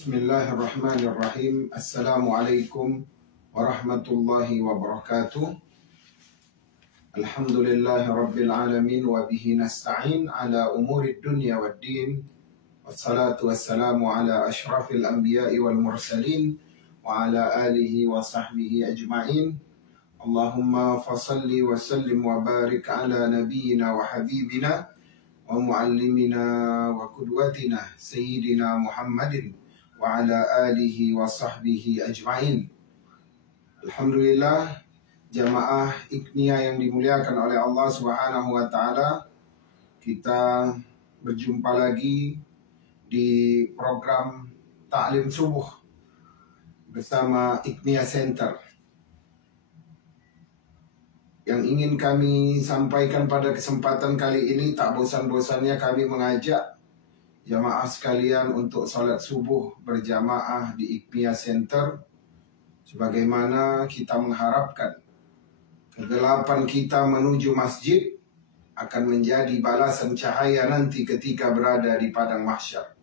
Bismillahirrahmanirrahim. Assalamualaikum warahmatullahi wabarakatuh. Alhamdulillahi rabbil alamin wa bihi nasta'in ala umuri dunya waddin. Wassalatu wassalamu ala ashrafil anbiya'i wal mursalin wa ala alihi wa sahbihi ajma'in. Allahumma fasalli wa sallim wa barik ala nabiyyina wa habibina wa muallimina wa qudwatina sayyidina Muhammadin wa ala alihi wa sahbihi ajma'in. Alhamdulillah, jamaah Iqnia yang dimuliakan oleh Allah Subhanahu wa taala, kita berjumpa lagi di program Ta'lim Subuh bersama Iqnia Center. Yang ingin kami sampaikan pada kesempatan kali ini, tak bosan-bosannya kami mengajak jamaah sekalian untuk salat subuh berjamaah di Iqnia Center, sebagaimana kita mengharapkan kegelapan kita menuju masjid akan menjadi balasan cahaya nanti ketika berada di padang mahsyar.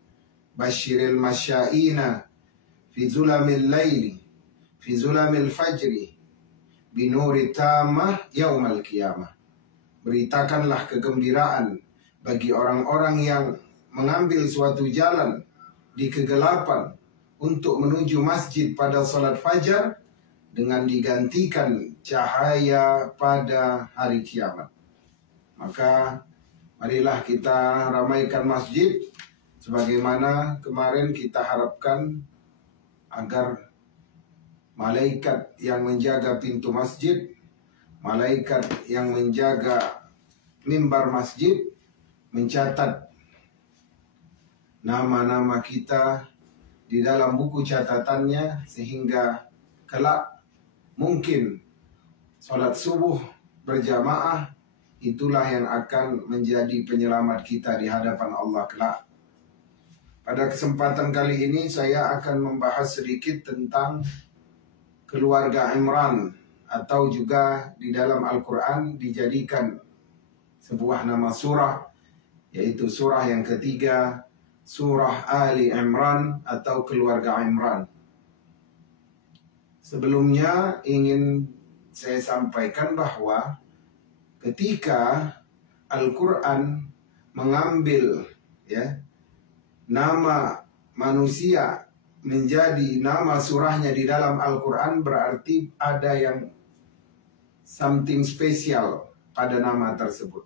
Basyiril masyaina fi zulamil laili fi zulamil fajri binuri tamah yaumal qiyamah. Beritakanlah kegembiraan bagi orang-orang yang mengambil suatu jalan di kegelapan untuk menuju masjid pada salat fajar dengan digantikan cahaya pada hari kiamat. Maka marilah kita ramaikan masjid sebagaimana kemarin kita harapkan, agar malaikat yang menjaga pintu masjid, malaikat yang menjaga mimbar masjid mencatat nama-nama kita di dalam buku catatannya, sehingga kelak mungkin salat subuh berjamaah itulah yang akan menjadi penyelamat kita di hadapan Allah kelak. Pada kesempatan kali ini saya akan membahas sedikit tentang keluarga Imran, atau juga di dalam Al-Quran dijadikan sebuah nama surah, yaitu surah yang ketiga, Surah Ali Imran atau keluarga Imran. Sebelumnya ingin saya sampaikan bahwa ketika Al-Quran mengambil nama manusia menjadi nama surahnya di dalam Al-Quran, berarti ada yang something spesial pada nama tersebut.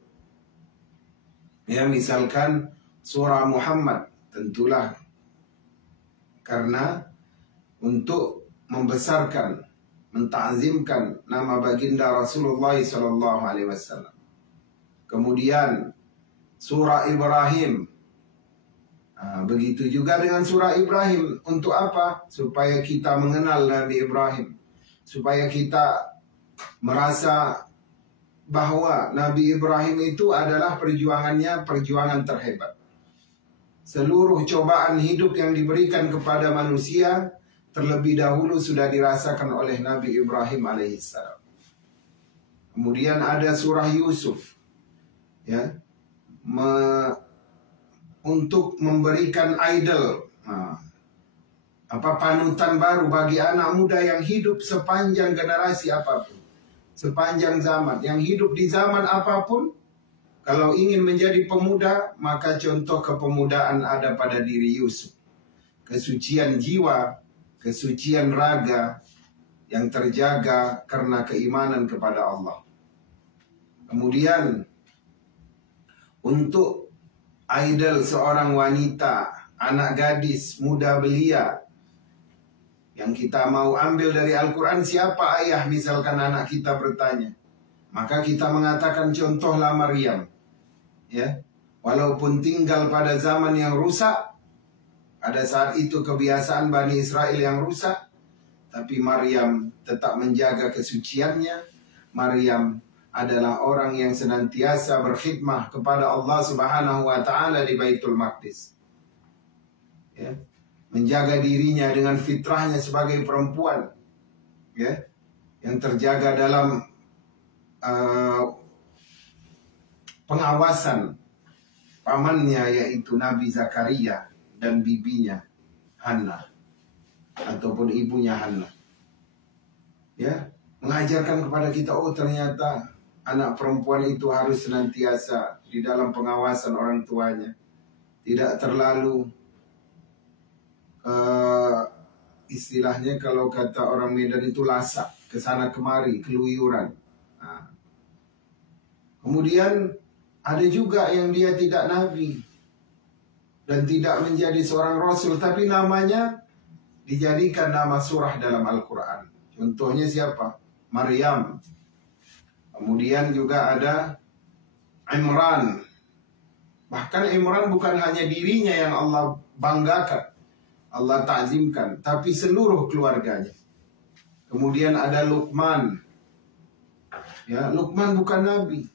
Ya, misalkan surah Muhammad, tentulah karena untuk membesarkan, mentakzimkan nama baginda Rasulullah SAW. Kemudian surah Ibrahim. Begitu juga dengan surah Ibrahim. Untuk apa? Supaya kita mengenal Nabi Ibrahim, supaya kita merasa bahwa Nabi Ibrahim itu adalah perjuangannya perjuangan terhebat. Seluruh cobaan hidup yang diberikan kepada manusia terlebih dahulu sudah dirasakan oleh Nabi Ibrahim alaihissalam. Kemudian ada surah Yusuf, untuk memberikan idol, panutan baru bagi anak muda yang hidup sepanjang generasi apapun, sepanjang zaman, yang hidup di zaman apapun. Kalau ingin menjadi pemuda, maka contoh kepemudaan ada pada diri Yusuf. Kesucian jiwa, kesucian raga yang terjaga karena keimanan kepada Allah. Kemudian untuk idol seorang wanita, anak gadis, muda belia, yang kita mau ambil dari Al-Quran, siapa ayah misalkan anak kita bertanya, maka kita mengatakan contohlah Maryam. Walaupun tinggal pada zaman yang rusak, pada saat itu kebiasaan Bani Israel yang rusak, tapi Maryam tetap menjaga kesuciannya. Maryam adalah orang yang senantiasa berkhidmah kepada Allah Subhanahu wa taala di Baitul Maqdis. Menjaga dirinya dengan fitrahnya sebagai perempuan, yang terjaga dalam pengawasan pamannya, yaitu Nabi Zakaria dan bibinya Hannah ataupun ibunya Hannah. Ya, mengajarkan kepada kita, oh ternyata anak perempuan itu harus senantiasa di dalam pengawasan orang tuanya. Tidak terlalu istilahnya kalau kata orang Medan itu lasak, kesana kemari, keluyuran. Nah. Kemudian ada juga yang dia tidak nabi dan tidak menjadi seorang rasul, tapi namanya dijadikan nama surah dalam Al-Quran. Contohnya siapa? Maryam. Kemudian juga ada Imran. Bahkan Imran bukan hanya dirinya yang Allah banggakan, Allah ta'zimkan, tapi seluruh keluarganya. Kemudian ada Luqman. Ya, Luqman bukan nabi.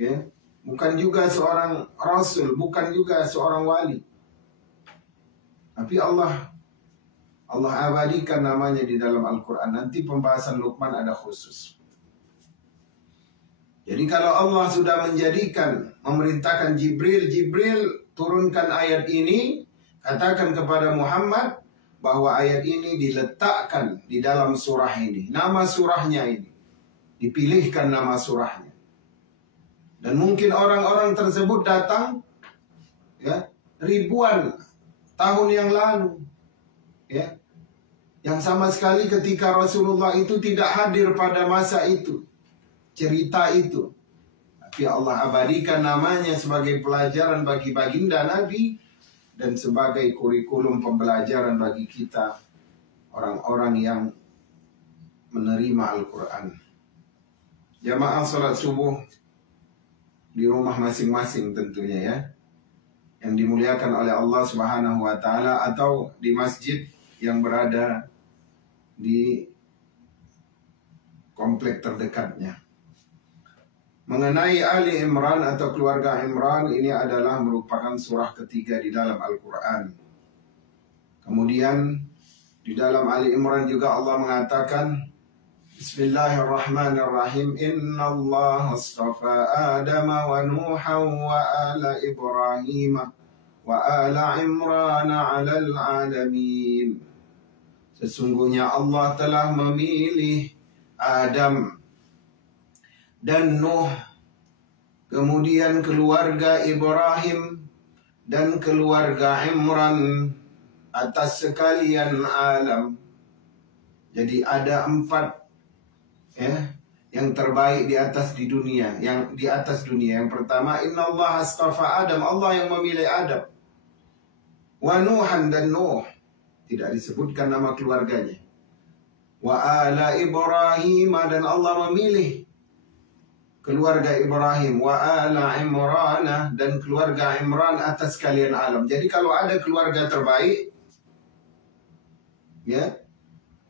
Ya, bukan juga seorang rasul, bukan juga seorang wali. Tapi Allah abadikan namanya di dalam Al-Quran. Nanti pembahasan Luqman ada khusus. Jadi kalau Allah sudah memerintahkan Jibril turunkan ayat ini, katakan kepada Muhammad bahwa ayat ini diletakkan di dalam surah ini. Nama surahnya ini. Dipilihkan nama surahnya. Dan mungkin orang-orang tersebut datang ya, ribuan tahun yang lalu. Ya, yang sama sekali ketika Rasulullah itu tidak hadir pada masa itu, cerita itu. Tapi Allah abadikan namanya sebagai pelajaran bagi baginda Nabi dan sebagai kurikulum pembelajaran bagi kita, orang-orang yang menerima Al-Quran. Jamaah salat subuh di rumah masing-masing tentunya ya, yang dimuliakan oleh Allah Subhanahu wa Ta'ala, atau di masjid yang berada di komplek terdekatnya. Mengenai Ali Imran atau keluarga Imran, ini adalah merupakan surah ketiga di dalam Al-Quran. Kemudian di dalam Ali Imran juga Allah mengatakan, Bismillahirrahmanirrahim, Inna Allah astafa Adam wa Nuha wa ala Ibrahim wa ala Imran ala alamin. Sesungguhnya Allah telah memilih Adam dan Nuh, kemudian keluarga Ibrahim dan keluarga Imran atas sekalian alam. Jadi ada 4 ya, yang terbaik di atas di dunia, yang di atas dunia. Yang pertama, Inna Allah astafa Adam, Allah yang memilih Adam. Wa Nuhan, dan Nuh, tidak disebutkan nama keluarganya. Wa ala Ibrahim, dan Allah memilih keluarga Ibrahim. Wa ala Imran, dan keluarga Imran atas kalian alam. Jadi kalau ada keluarga terbaik ya,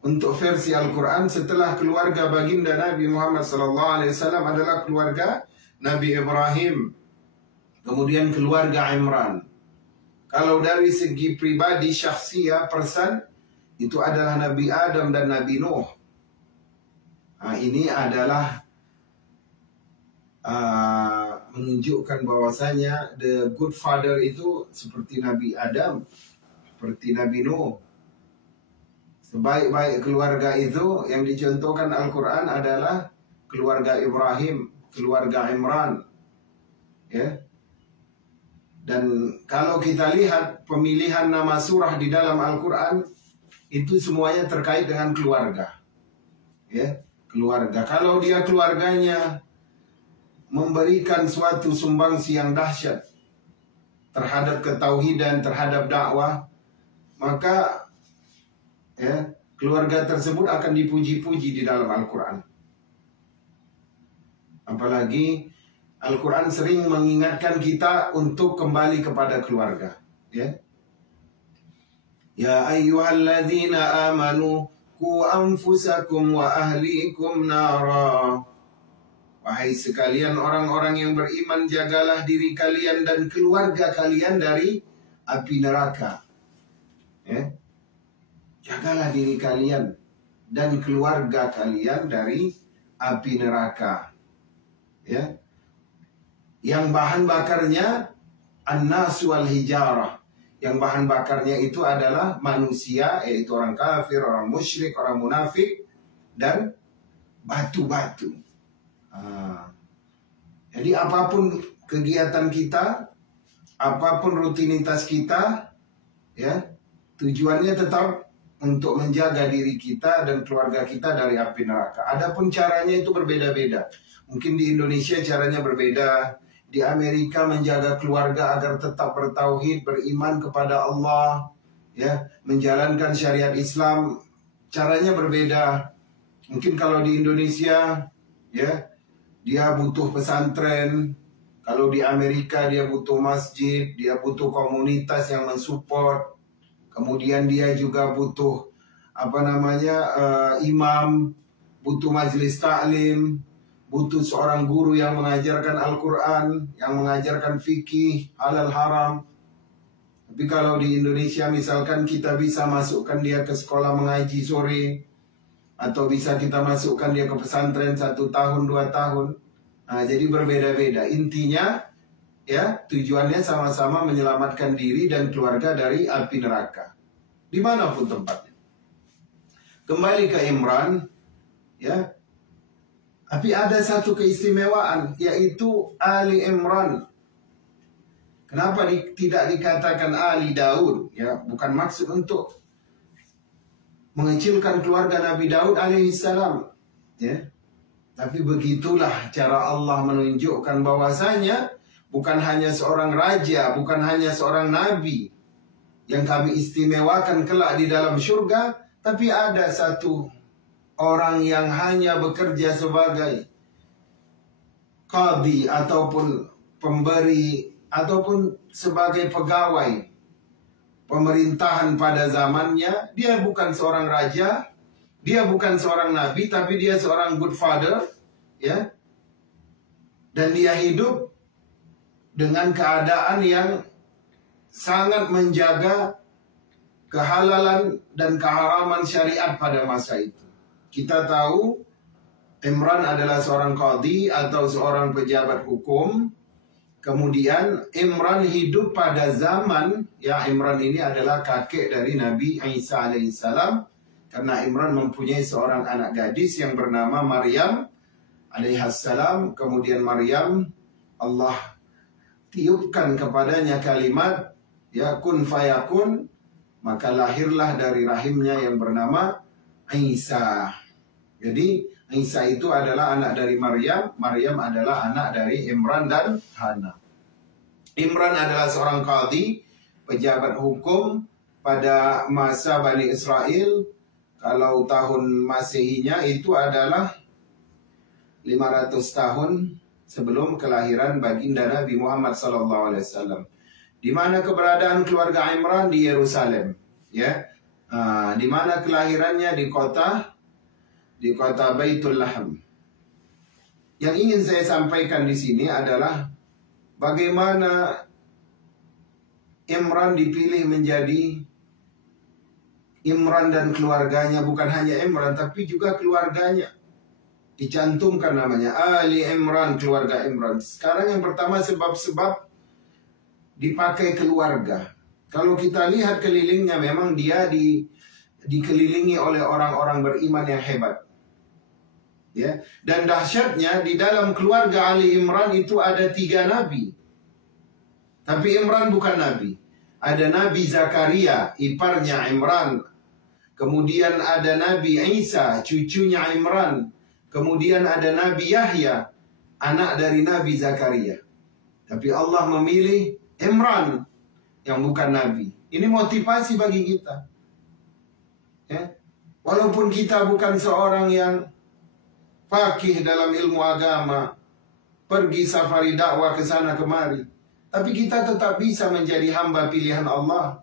untuk versi Al-Quran, setelah keluarga baginda Nabi Muhammad SAW adalah keluarga Nabi Ibrahim, kemudian keluarga Imran. Kalau dari segi pribadi syakhsiyah person, itu adalah Nabi Adam dan Nabi Nuh. Nah, ini adalah menunjukkan bahwasanya the good father itu seperti Nabi Adam, seperti Nabi Nuh. Sebaik-baik keluarga itu yang dicontohkan Al-Quran adalah keluarga Ibrahim, keluarga Imran. Ya. Dan kalau kita lihat pemilihan nama surah di dalam Al-Quran, itu semuanya terkait dengan keluarga. Ya, keluarga. Kalau dia keluarganya memberikan suatu sumbangsi yang dahsyat terhadap ketauhidan, terhadap dakwah, maka ya, keluarga tersebut akan dipuji-puji di dalam Al-Quran. Apalagi Al-Quran sering mengingatkan kita untuk kembali kepada keluarga. Ya, ya ayyuhalladzina amanu qu anfusakum wa ahlikum nara. Wahai sekalian orang-orang yang beriman, jagalah diri kalian dan keluarga kalian dari api neraka. Ya, jagalah diri kalian dan keluarga kalian dari api neraka. Ya, yang bahan bakarnya an-nas wal hijarah, yang bahan bakarnya itu adalah manusia, yaitu orang kafir, orang musyrik, orang munafik, dan batu-batu. Jadi apapun kegiatan kita, apapun rutinitas kita, ya, tujuannya tetap untuk menjaga diri kita dan keluarga kita dari api neraka. Adapun caranya itu berbeda-beda. Mungkin di Indonesia caranya berbeda. Di Amerika menjaga keluarga agar tetap bertauhid, beriman kepada Allah, ya, menjalankan syariat Islam, caranya berbeda. Mungkin kalau di Indonesia, ya, dia butuh pesantren. Kalau di Amerika dia butuh masjid, dia butuh komunitas yang mensupport. Kemudian dia juga butuh imam, butuh majelis taklim, butuh seorang guru yang mengajarkan Al-Quran, yang mengajarkan fikih, halal haram. Tapi kalau di Indonesia misalkan kita bisa masukkan dia ke sekolah mengaji sore, atau bisa kita masukkan dia ke pesantren 1 tahun, 2 tahun. Nah, jadi berbeda-beda. Intinya, ya, tujuannya sama-sama menyelamatkan diri dan keluarga dari api neraka, dimanapun tempatnya. Kembali ke Imran, ya. Tapi ada satu keistimewaan, yaitu Ali Imran. Kenapa tidak dikatakan Ali Daud? Ya, bukan maksud untuk mengecilkan keluarga Nabi Daud alaihissalam. Ya. Tapi begitulah cara Allah menunjukkan bahwasanya bukan hanya seorang raja, bukan hanya seorang nabi yang kami istimewakan kelak di dalam surga, tapi ada satu orang yang hanya bekerja sebagai qadhi ataupun pemberi ataupun sebagai pegawai pemerintahan pada zamannya. Dia bukan seorang raja, dia bukan seorang nabi, tapi dia seorang good father, ya. Dan dia hidup dengan keadaan yang sangat menjaga kehalalan dan keharaman syariat pada masa itu. Kita tahu Imran adalah seorang qadhi atau seorang pejabat hukum. Kemudian Imran hidup pada zaman, ya, Imran ini adalah kakek dari Nabi Isa alaihissalam, karena Imran mempunyai seorang anak gadis yang bernama Maryam alaihissalam. Kemudian Maryam, Allah tiupkan kepadanya kalimat, ya, kun fayakun, maka lahirlah dari rahimnya yang bernama Isa. Jadi Isa itu adalah anak dari Maryam, Maryam adalah anak dari Imran dan Hana. Imran adalah seorang qadhi, pejabat hukum pada masa Bani Israel. Kalau tahun Masehinya itu adalah 500 tahun sebelum kelahiran baginda Nabi Muhammad SAW. Di mana keberadaan keluarga Imran? Di Yerusalem, ya. Di mana kelahirannya? Di kota Baitul Laham. Yang ingin saya sampaikan di sini adalah bagaimana Imran dipilih menjadi Imran dan keluarganya. Bukan hanya Imran, tapi juga keluarganya. Dicantumkan namanya Ali Imran, keluarga Imran. Sekarang yang pertama, sebab-sebab dipakai keluarga. Kalau kita lihat kelilingnya, memang dia dikelilingi oleh orang-orang beriman yang hebat. Ya, dan dahsyatnya di dalam keluarga Ali Imran itu ada 3 nabi. Tapi Imran bukan nabi. Ada Nabi Zakaria, iparnya Imran. Kemudian ada Nabi Isa, cucunya Imran. Kemudian ada Nabi Yahya, anak dari Nabi Zakaria. Tapi Allah memilih Imran yang bukan nabi. Ini motivasi bagi kita. Ya. Walaupun kita bukan seorang yang faqih dalam ilmu agama, pergi safari dakwah ke sana kemari, tapi kita tetap bisa menjadi hamba pilihan Allah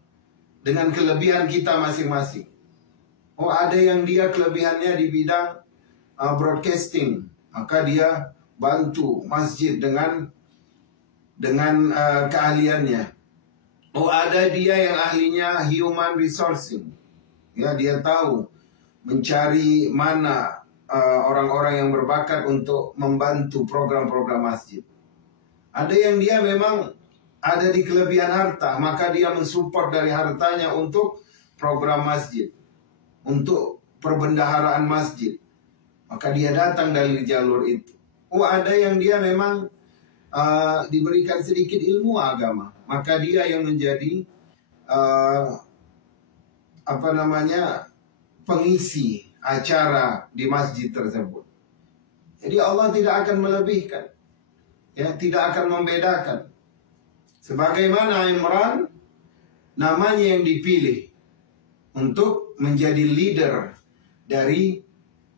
dengan kelebihan kita masing-masing. Oh, ada yang dia kelebihannya di bidang broadcasting, maka dia bantu masjid dengan keahliannya. Oh, ada dia yang ahlinya human resourcing, ya, dia tahu mencari mana orang-orang yang berbakat untuk membantu program-program masjid. Ada yang dia memang ada di kelebihan harta, maka dia mensupport dari hartanya untuk program masjid, untuk perbendaharaan masjid. Maka dia datang dari jalur itu. Oh, ada yang dia memang diberikan sedikit ilmu agama, maka dia yang menjadi pengisi acara di masjid tersebut. Jadi Allah tidak akan melebihkan, ya, tidak akan membedakan. Sebagaimana Imran, namanya yang dipilih untuk menjadi leader dari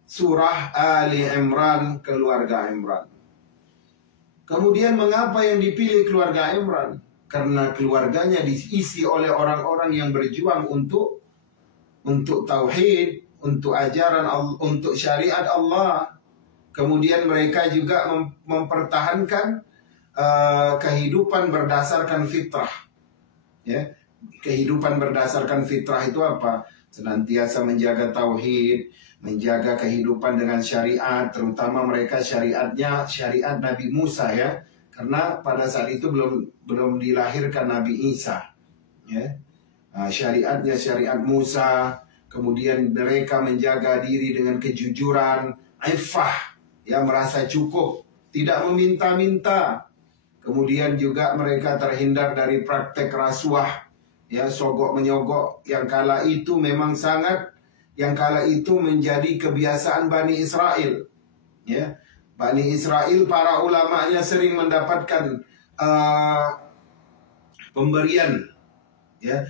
surah Ali Imran, keluarga Imran. Kemudian mengapa yang dipilih keluarga Imran? Karena keluarganya diisi oleh orang-orang yang berjuang untuk tauhid, untuk ajaran Allah, untuk syariat Allah. Kemudian mereka juga mempertahankan kehidupan berdasarkan fitrah. Ya, kehidupan berdasarkan fitrah itu apa? Senantiasa menjaga tauhid, menjaga kehidupan dengan syariat, terutama mereka syariatnya syariat Nabi Musa, ya, karena pada saat itu belum dilahirkan Nabi Isa, ya. Syariatnya syariat Musa. Kemudian mereka menjaga diri dengan kejujuran, iffah, ya, merasa cukup, tidak meminta-minta. Kemudian juga mereka terhindar dari praktek rasuah, ya, sogok menyogok yang kala itu memang menjadi kebiasaan Bani Israel, ya. Bani Israel, para ulamanya sering mendapatkan pemberian, ya.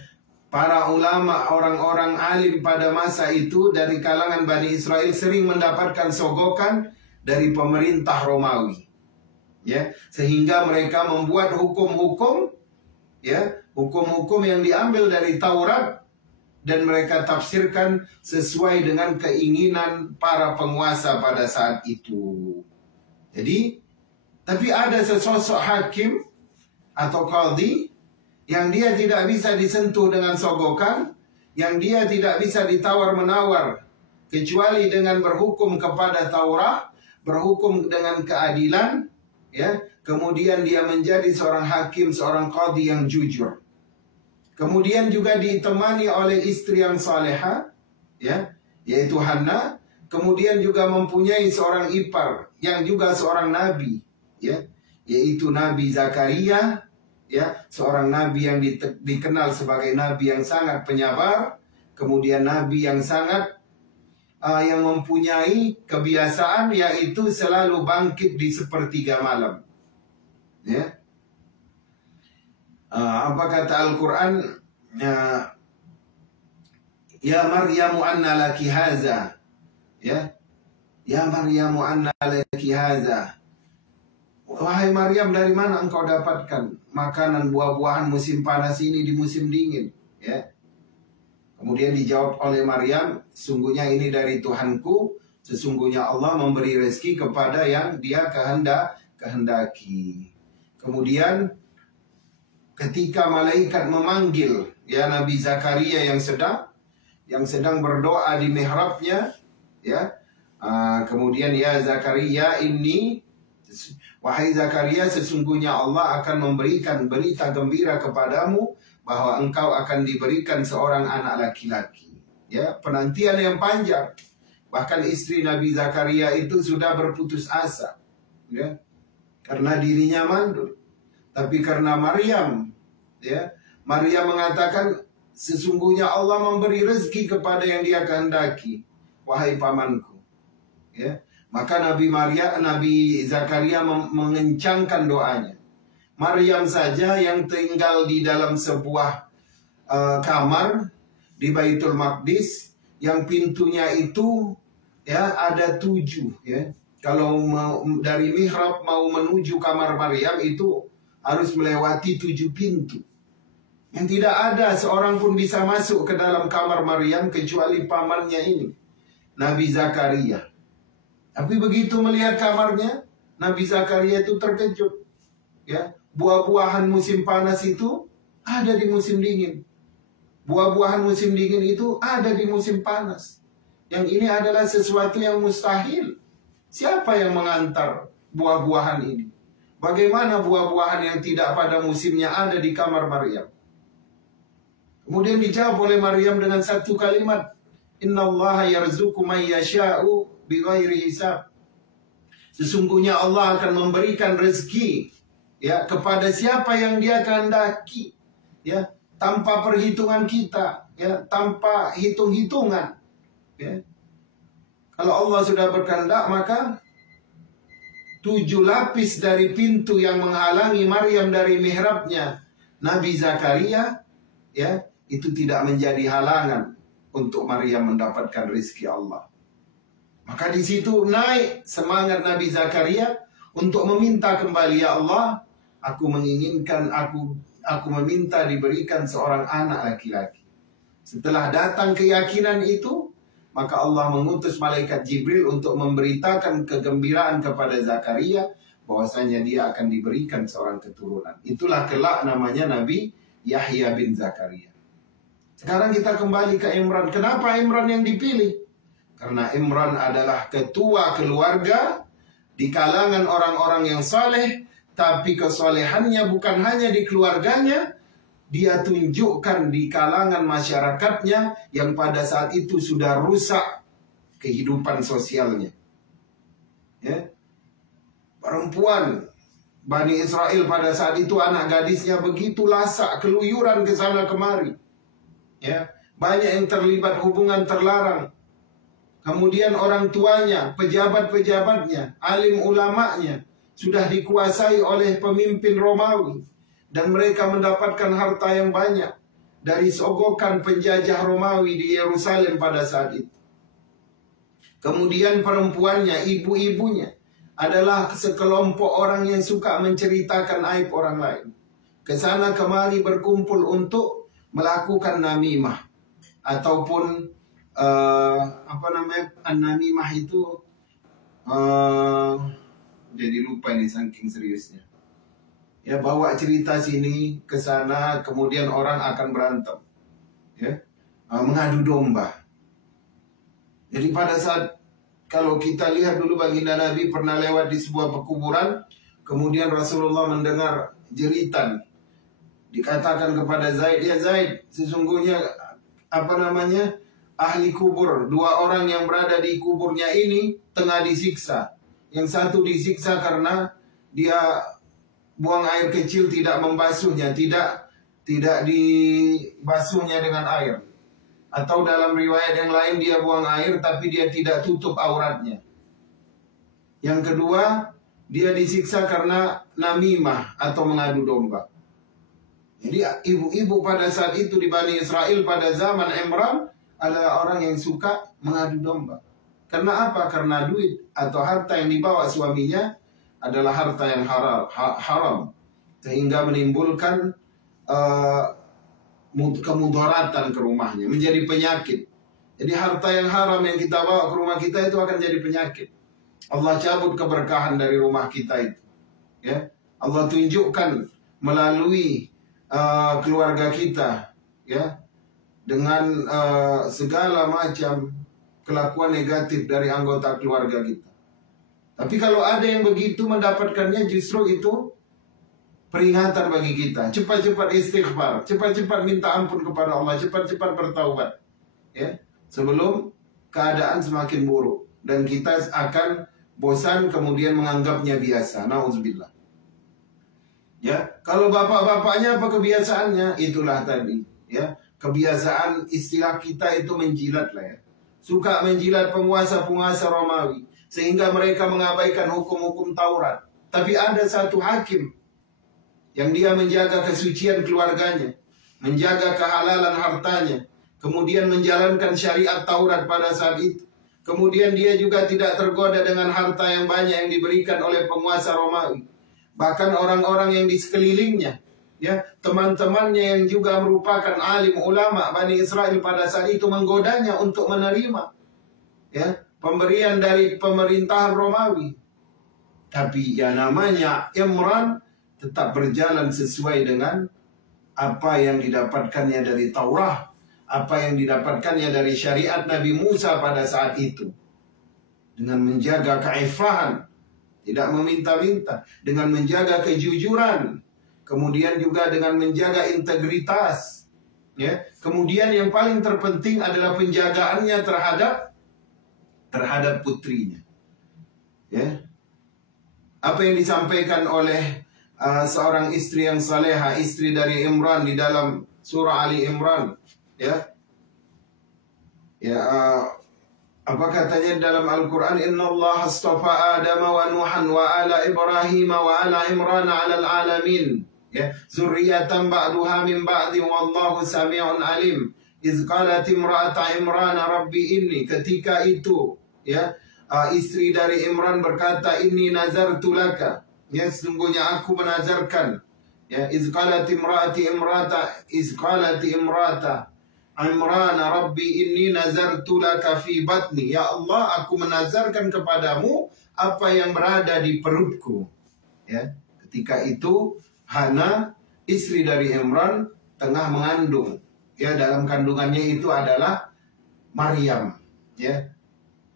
Para ulama, orang-orang alim pada masa itu dari kalangan Bani Israel sering mendapatkan sogokan dari pemerintah Romawi, ya, sehingga mereka membuat hukum-hukum, ya, hukum-hukum yang diambil dari Taurat, dan mereka tafsirkan sesuai dengan keinginan para penguasa pada saat itu. Jadi, tapi ada sesosok hakim atau qadhi yang dia tidak bisa disentuh dengan sogokan, yang dia tidak bisa ditawar-menawar, kecuali dengan berhukum kepada Taurat, berhukum dengan keadilan, ya. Kemudian dia menjadi seorang hakim, seorang qadhi yang jujur. Kemudian juga ditemani oleh istri yang saleha, ya, yaitu Hannah. Kemudian juga mempunyai seorang ipar yang juga seorang nabi, ya, yaitu Nabi Zakaria, ya, seorang nabi yang dikenal sebagai nabi yang sangat penyabar. Kemudian nabi yang sangat yang mempunyai kebiasaan yaitu selalu bangkit di sepertiga malam, ya. Apa kata Al-Quran? Ya Maryamu anna laki haza, ya, ya Maryamu anna laki haza. Wahai Maryam, dari mana engkau dapatkan makanan buah-buahan musim panas ini di musim dingin, ya. Kemudian dijawab oleh Maryam, sungguhnya ini dari Tuhanku, sesungguhnya Allah memberi rezeki kepada yang dia kehendaki. Kemudian ketika malaikat memanggil, ya, Nabi Zakaria yang sedang berdoa di mihrabnya, ya, kemudian, ya Zakaria, wahai Zakaria, sesungguhnya Allah akan memberikan berita gembira kepadamu bahwa engkau akan diberikan seorang anak laki-laki, ya. Penantian yang panjang, bahkan istri Nabi Zakaria itu sudah berputus asa, ya, karena dirinya mandul. Tapi karena Maryam, ya, Maryam mengatakan sesungguhnya Allah memberi rezeki kepada yang dia kehendaki, wahai pamanku, ya. Maka Nabi Zakaria mengencangkan doanya. Maryam saja yang tinggal di dalam sebuah kamar di Baitul Maqdis, yang pintunya itu, ya, ada 7, ya. Kalau dari mihrab mau menuju kamar Maryam itu harus melewati 7 pintu. Yang tidak ada seorang pun bisa masuk ke dalam kamar Maryam kecuali pamannya ini, Nabi Zakaria. Tapi begitu melihat kamarnya, Nabi Zakaria itu terkejut, ya. Buah-buahan musim panas itu ada di musim dingin. Buah-buahan musim dingin itu ada di musim panas. Yang ini adalah sesuatu yang mustahil. Siapa yang mengantar buah-buahan ini? Bagaimana buah-buahan yang tidak pada musimnya ada di kamar Maryam? Kemudian dijawab oleh Maryam dengan satu kalimat, Innallaha yarzuqu man yasha'u bighairi hisab. Sesungguhnya Allah akan memberikan rezeki ya kepada siapa yang Dia kehendaki, ya, tanpa perhitungan kita, ya, tanpa hitung-hitungan, ya. Kalau Allah sudah berkehendak, maka 7 lapis dari pintu yang menghalangi Maryam dari mihrabnya Nabi Zakaria, ya, itu tidak menjadi halangan untuk Maryam mendapatkan rezeki Allah. Maka di situ naik semangat Nabi Zakaria untuk meminta kembali, ya Allah, aku menginginkan, aku meminta diberikan seorang anak laki-laki. Setelah datang keyakinan itu, maka Allah mengutus malaikat Jibril untuk memberitakan kegembiraan kepada Zakaria bahwasanya dia akan diberikan seorang keturunan. Itulah kelak namanya Nabi Yahya bin Zakaria. Sekarang kita kembali ke Imran. Kenapa Imran yang dipilih? Karena Imran adalah ketua keluarga di kalangan orang-orang yang saleh, tapi kesolehannya bukan hanya di keluarganya, dia tunjukkan di kalangan masyarakatnya yang pada saat itu sudah rusak kehidupan sosialnya. Ya. Perempuan Bani Israel pada saat itu, anak gadisnya begitu lasak, keluyuran ke sana kemari. Ya. Banyak yang terlibat hubungan terlarang. Kemudian orang tuanya, pejabat-pejabatnya, alim ulamanya sudah dikuasai oleh pemimpin Romawi. Dan mereka mendapatkan harta yang banyak dari sogokan penjajah Romawi di Yerusalem pada saat itu. Kemudian perempuannya, ibu-ibunya adalah sekelompok orang yang suka menceritakan aib orang lain. Kesana kemari berkumpul untuk melakukan namimah. Ataupun An-namimah itu jadi lupa ini saking seriusnya. Ya, bawa cerita sini ke sana, kemudian orang akan berantem, ya, mengadu domba. Jadi pada saat, kalau kita lihat dulu baginda Nabi pernah lewat di sebuah pekuburan, kemudian Rasulullah mendengar jeritan, dikatakan kepada Zaid, ya Zaid, sesungguhnya ahli kubur, 2 orang yang berada di kuburnya ini tengah disiksa. Yang satu disiksa karena dia buang air kecil tidak membasuhnya, tidak dibasuhnya dengan air. Atau dalam riwayat yang lain dia buang air tapi dia tidak tutup auratnya. Yang kedua, dia disiksa karena namimah atau mengadu domba. Jadi ibu-ibu pada saat itu di Bani Israel pada zaman Imran adalah orang yang suka mengadu domba. Karena apa? Karena duit atau harta yang dibawa suaminya adalah harta yang haram, sehingga menimbulkan kemudaratan ke rumahnya, menjadi penyakit. Jadi harta yang haram yang kita bawa ke rumah kita itu akan jadi penyakit. Allah cabut keberkahan dari rumah kita itu, ya. Allah tunjukkan melalui keluarga kita, ya, dengan segala macam kelakuan negatif dari anggota keluarga kita. Tapi kalau ada yang begitu mendapatkannya, justru itu peringatan bagi kita. Cepat-cepat istighfar, cepat-cepat minta ampun kepada Allah, cepat-cepat bertaubat, ya, sebelum keadaan semakin buruk dan kita akan bosan kemudian menganggapnya biasa. Nauzubillah. Ya, kalau bapak-bapaknya apa kebiasaannya? Itulah tadi, ya, kebiasaan istilah kita itu menjilat lah, ya. Suka menjilat penguasa-penguasa Romawi, sehingga mereka mengabaikan hukum-hukum Taurat. Tapi ada satu hakim yang dia menjaga kesucian keluarganya, menjaga kehalalan hartanya, kemudian menjalankan syariat Taurat pada saat itu. Kemudian dia juga tidak tergoda dengan harta yang banyak yang diberikan oleh penguasa Romawi. Bahkan orang-orang yang di sekelilingnya, ya, teman-temannya yang juga merupakan alim ulama Bani Israel pada saat itu menggodanya untuk menerima, ya, pemberian dari pemerintahan Romawi. Tapi ya namanya Imran tetap berjalan sesuai dengan apa yang didapatkannya dari Taurat, apa yang didapatkannya dari syariat Nabi Musa pada saat itu. Dengan menjaga keifahan, tidak meminta-minta, dengan menjaga kejujuran, kemudian juga dengan menjaga integritas, ya. Kemudian yang paling terpenting adalah penjagaannya terhadap putrinya, ya. Apa yang disampaikan oleh seorang istri yang saleha, istri dari Imran di dalam surah Ali Imran, ya. Apa katanya dalam Al-Quran? Inna Allah astafa Adam wa Nuhan wa ala Ibrahim wa ala Imran ala alamin, ya. Zurriyatan ba'duha min ba'di wallahu sami'un alim. Iz qalat imra'ata Imran rabbi inni, ketika itu, ya, istri dari Imran berkata, inni nazartu laka, ya, sesungguhnya aku menazarkan, ya. Iz qalat imra'ata Imran rabbi inni nazartu laka fi batni, ya Allah, aku menazarkan kepadamu apa yang berada di perutku, ya. Ketika itu Hana, istri dari Imran, tengah mengandung, ya. Dalam kandungannya itu adalah Maryam, ya.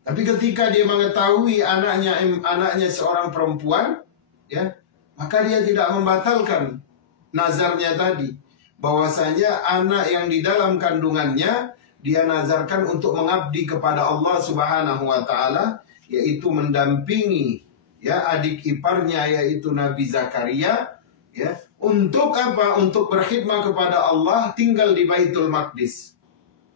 Tapi ketika dia mengetahui anaknya seorang perempuan, ya, maka dia tidak membatalkan nazarnya tadi, bahwasanya anak yang di dalam kandungannya dia nazarkan untuk mengabdi kepada Allah Subhanahu wa taala, yaitu mendampingi, ya, adik iparnya yaitu Nabi Zakaria, ya. Untuk apa? Untuk berkhidmat kepada Allah, tinggal di Baitul Maqdis.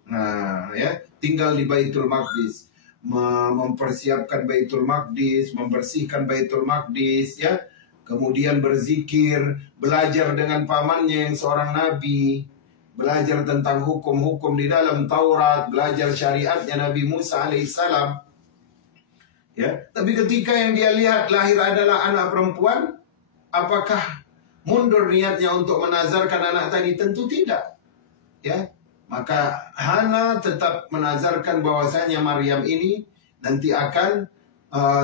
Nah, ya, tinggal di Baitul Maqdis, mempersiapkan Baitul Maqdis, membersihkan Baitul Maqdis, ya. Kemudian berzikir, belajar dengan pamannya yang seorang nabi, belajar tentang hukum-hukum di dalam Taurat, belajar syariatnya Nabi Musa alaihissalam, ya. Tapi ketika yang dia lihat lahir adalah anak perempuan, apakah mundur niatnya untuk menazarkan anak tadi? Tentu tidak, ya. Maka Hana tetap menazarkan bahwasanya Maryam ini nanti akan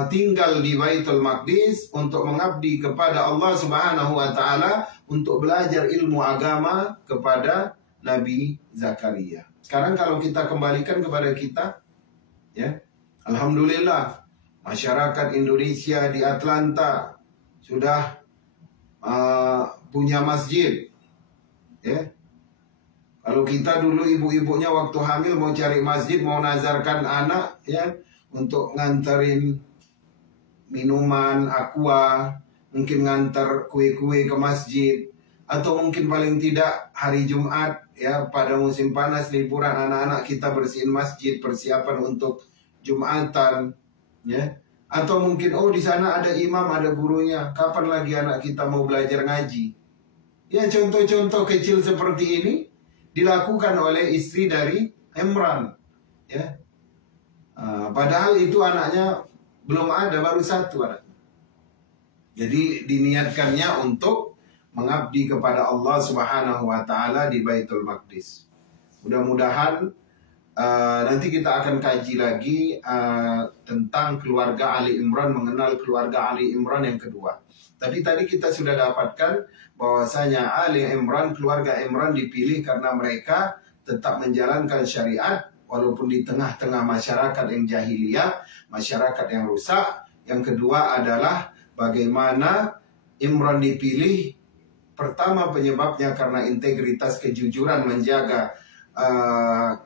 tinggal di Baitul Maqdis untuk mengabdi kepada Allah Subhanahu wa taala, untuk belajar ilmu agama kepada Nabi Zakaria. Sekarang kalau kita kembalikan kepada kita, ya, alhamdulillah masyarakat Indonesia di Atlanta sudah punya masjid, ya. Kalau kita dulu ibu-ibunya waktu hamil mau cari masjid, mau nazarkan anak, ya, untuk nganterin minuman, aqua, mungkin ngantar kue-kue ke masjid, atau mungkin paling tidak hari Jumat, ya, pada musim panas liburan, anak-anak kita bersihin masjid, persiapan untuk Jumatan, ya. Atau mungkin, oh, di sana ada imam, ada gurunya, kapan lagi anak kita mau belajar ngaji? Ya, contoh-contoh kecil seperti ini dilakukan oleh istri dari Imran, ya. Padahal itu anaknya belum ada, baru satu anaknya. Jadi diniatkannya untuk mengabdi kepada Allah Subhanahu wa taala di Baitul Maqdis. Mudah-mudahan nanti kita akan kaji lagi tentang keluarga Ali Imran, mengenal keluarga Ali Imran yang kedua. Tapi tadi kita sudah dapatkan bahwasanya Ali Imran, keluarga Imran dipilih karena mereka tetap menjalankan syariat walaupun di tengah-tengah masyarakat yang jahiliyah, masyarakat yang rusak. Yang kedua adalah bagaimana Imran dipilih. Pertama penyebabnya karena integritas, kejujuran, menjaga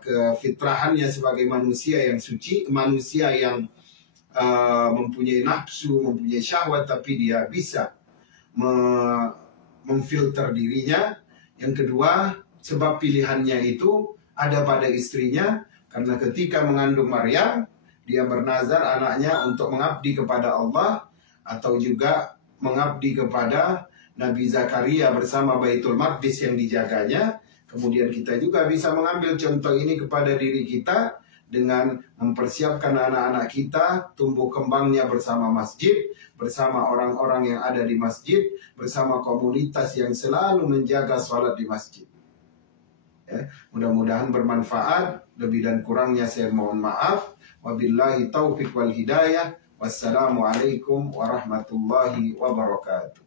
kefitrahannya sebagai manusia yang suci, manusia yang mempunyai nafsu, mempunyai syahwat, tapi dia bisa memfilter dirinya. Yang kedua, sebab pilihannya itu ada pada istrinya, karena ketika mengandung Maryam, dia bernazar anaknya untuk mengabdi kepada Allah, atau juga mengabdi kepada Nabi Zakaria bersama Baitul Maqdis yang dijaganya. Kemudian kita juga bisa mengambil contoh ini kepada diri kita dengan mempersiapkan anak-anak kita tumbuh kembangnya bersama masjid, bersama orang-orang yang ada di masjid, bersama komunitas yang selalu menjaga sholat di masjid. Ya, mudah-mudahan bermanfaat. Lebih dan kurangnya saya mohon maaf. Wabillahi taufiq wal hidayah. Wassalamualaikum warahmatullahi wabarakatuh.